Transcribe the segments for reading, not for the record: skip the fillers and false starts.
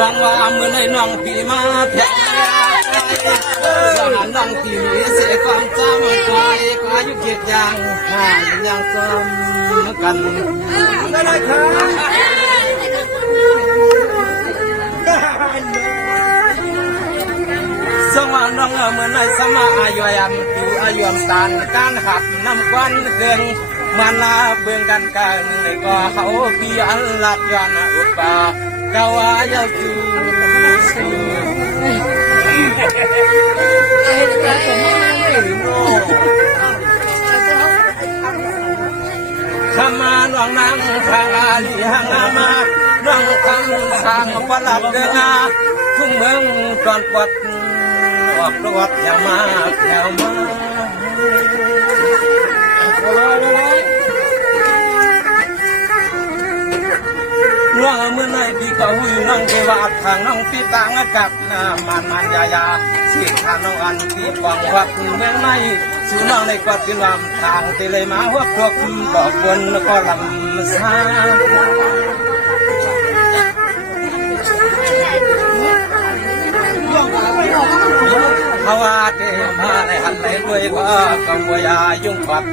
ช่วงว่าเมื่อในน้องปีมาแพ้สถานดังที่มีเสียความจำกายก็ยุกิจอย่างห่างอย่างซ้ำกันได้ครับสว่างน้องเมื่อในสมาอายุยำอยู่อายุตานการหับน้ำควันเกินมานาเบื้องกันกันในก็เขาพี่อันลัดยันอุปากาวายาจูขมาหลวงนางทางอาลีหางามาหลวงคำสั่งปลับเดินทุ่งเมืองก่อนปดออกรถอย่ามาแถวมาน้องเมื่อไหร่พี่ก็หุ่ยน้องเทวาทางน้องพี่ต่างกับน้ามันยายาสิทาน้องอันพี่ฟังวัดเมืองในสู่น้องในกอดกินลำทางที่เลยมาหัวพวกดอกบนแล้วก็ลำซาเขาว่าเทมาในหันไหลด้วยก็กำวยายุ่งปัด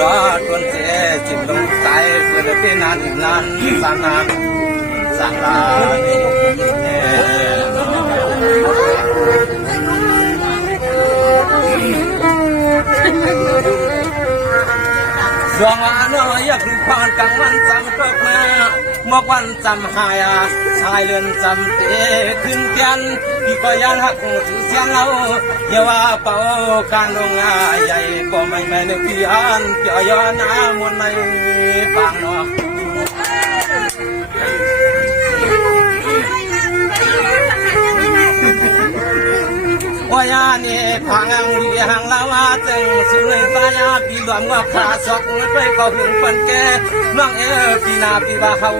รอดวนเสียจิตลงใจเพื่อที่นานนานสานานสานลาดวงอาโนอยากผ่านกลางวันจำก็มาเมื่อวันจำหายชายเรือนจำเตะขึ้นเตียนพี่ก็ยังหักถือเสียงเราอย่าว่าเป่าการลงอาใหญ่ก็ไม่แม่นึกพี่อันเกี่ยวยอน้ามนไม่ฟังเนาะว่ายานี่พังเรียงลาวาจึงสุนัยตายาปีหลวงว่าขาสอกไปก็หึงปันแกน้องปีนาปีว่าเขา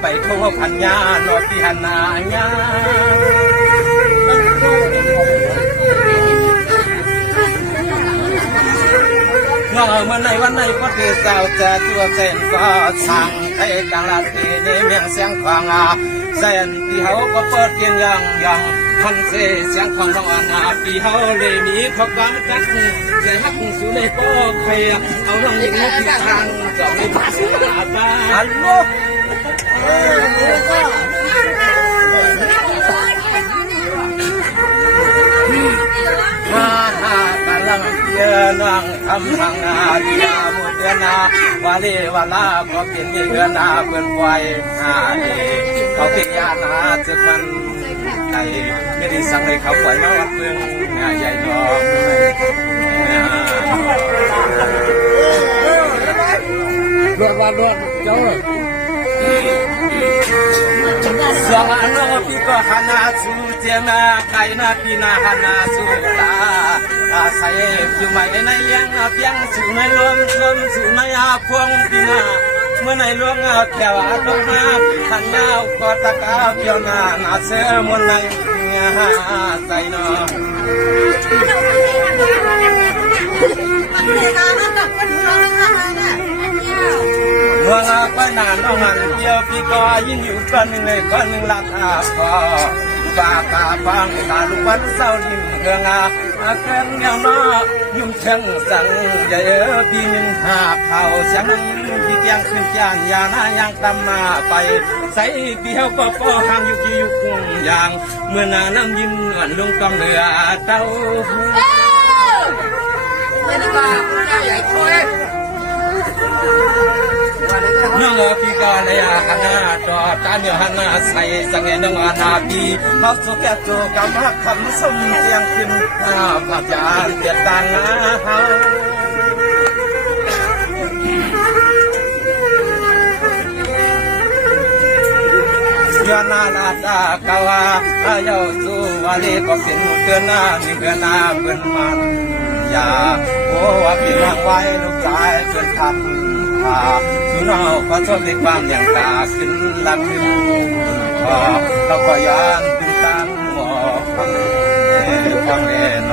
ไปโทษพันยาโนปีหันนาญาน้องเมื่อในวันไหนก็เกิดเจ้าจะตัวเส้นก็สั่งให้กลางลาตีในเมียงเสียงควางเส้นที่เขาก็เปิดเพียงยังพันเสียงของร้องอาปีเขาเลยมีขบกันกัดเสียงฮักสู่ในโป๊ะใครเอาเรื่องยิงนกที่ทางก็ไม่ผ่านบ้านฮัลโหลกำลังเยือนางทำทางนาดีนามุดเดือนนาวาลีวาลาก็เป็นเดือนนาเพื่อนไฟเขาเพียงยานาจึกมันไก่ไม่ได้สั่งให้เขาปล่อยมาวัดเมืองใหญ่ดอกรถวันรถเจ้าสวรรค์พี่ก็หานาสูเจมาไก่นาพี่นาหานาสูตาอาศัยอยู่ไม่ในยังเพียงสู่ในรวมสู่ในอาพวงพี่นาเมื่อในหลวงแก้วตกมาขันยาวก็ตะกาวเกี่ยวนาหน้าเสือมวนในใจนอเมื่อก็นานน้องหันเกี่ยวพี่ก็ยิ่งอยู่กันหนึ่งเลยกันหนึ่งลักอาพอปากตาฟังตาลูกวันเศร้าลิ้นเฮืองแกงเงาหน้ายุ่งเชิงสั่งใหญ่พี่มินหาเขาเสียงพี่เตียงขึ้นจานยาหน้ายังตำมาไปใส่พี่เขาก็ป้อห่างอยู่ที่อยู่คงอย่างเมื่อนาน้ำยิ้มหวานลงกำเรือเต้าน้องพี่ก็เลยหันหน้าต่อตาเนื้อหันหน้าใส่สังเกตน้องอาณาปีเขาสุกแก่โจกำหักคำสมเสียงขึ้นภาพยานเดียดตังเขายานานาตากาวาอายุสุวาลีก็เป็นเดือนหน้ามีเดือนหน้าเดือนมันยาโอ้ว่าพี่นางไว้ลูกชายเกินคำสุนเอาขอโทษในความอย่างตาขึ้นลักขึ้นพอเราก็ย้อนถึงการหมอฟังเอ็น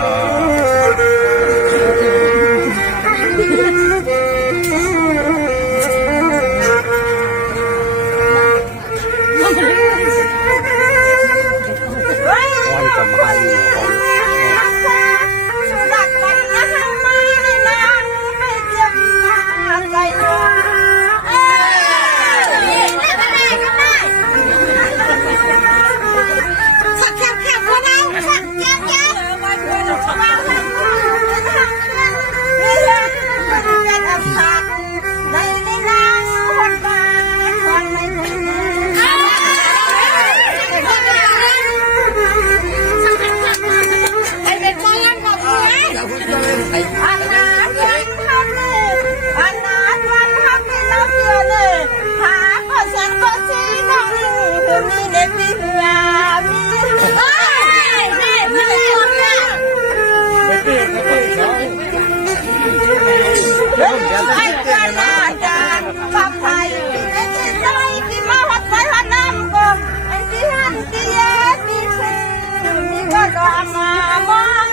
ให้กันอาจารย์ปักไทยไอ้ที่ใจที่มาหัดไฟหัดน้ำก็ไอ้ที่หันที่แย่ที่คือมีก็รอมามอง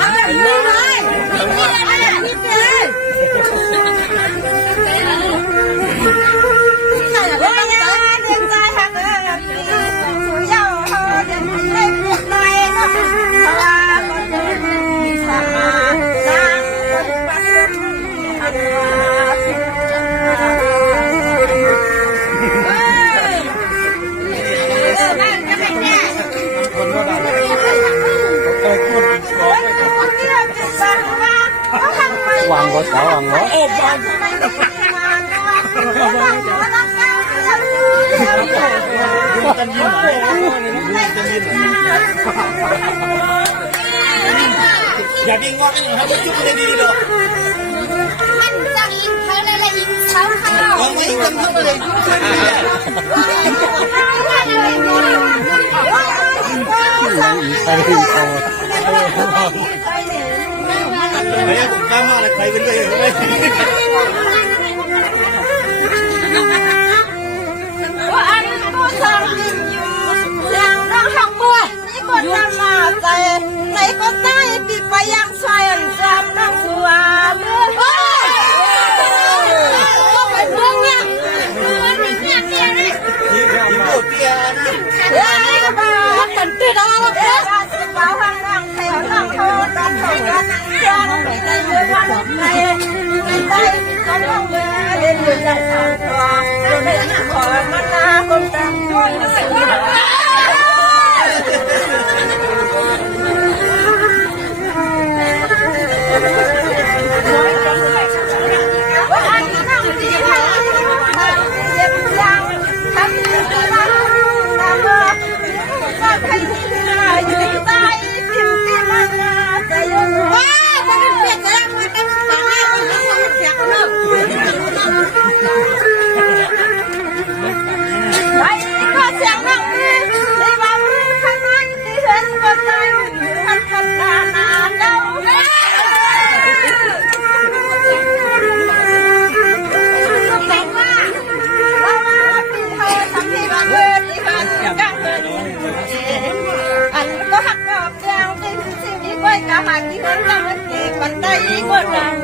อะไรเลยนี่เป็นโอ้ยเรียนใจหักเงินดีสุยาวเขาเดินได้ปลุกหน่อยนะเพราะว่าก็จะมีสมานางคนปัจจุบันอันว่าแม่จะไม่แน่คนก็ได้วางรถเขาวางรถโอ้วางกันยิ้มอย่าดิ้งงอกนี่ครับจุ๊บไม่ดีหรอกมันจะอินเธอเลยอินเช้าข้าวไม่อินกันทั้งเลยไม่ใช่ผมกล้ามากเลยใครเป็นเลยไม่ว่าอันก็สร้างดินอยู่อย่างรังหักบัวนี่ก็จะมาใจไหนก็ใต้ปิดไปยังซอยอันจำรังสัวเมื่อก็ไปเมืองเนี่ยเนี่ยนี่โคตรเตี้ยนะเฮ้ยบ้าเป็นติดอะไรวะเนี่ยสิบ้าห้างนั่งแถวนั่งโหดนั่งโหดนั่งเชื่อนั่งไหนใจเมื่อวันไหนใจก็ร้องเมื่อเล่นอยู่ใจทางตัวเล่นขอมาหน้าคนต่างช่วยมาสิว่าอันนั่งดีมากเจ็บยังทำดีมากทำมาก็ใครที่มาอยู่ใต้พิมพ์ที่มันมาแต่ยังว้าจะเป็นเพียงแต่ว่าจะสั่งให้คนนึงมันเสียงนึกไอ้ก็เสียงนั่งในบ้านข้างนั้นที่เห็นก็ใจมันทำงานนานเดาอันก็หักดอกยางที่สิ่งที่ก้อยกะหักที่นั้นจังมันตีปันได้อีกคนดัง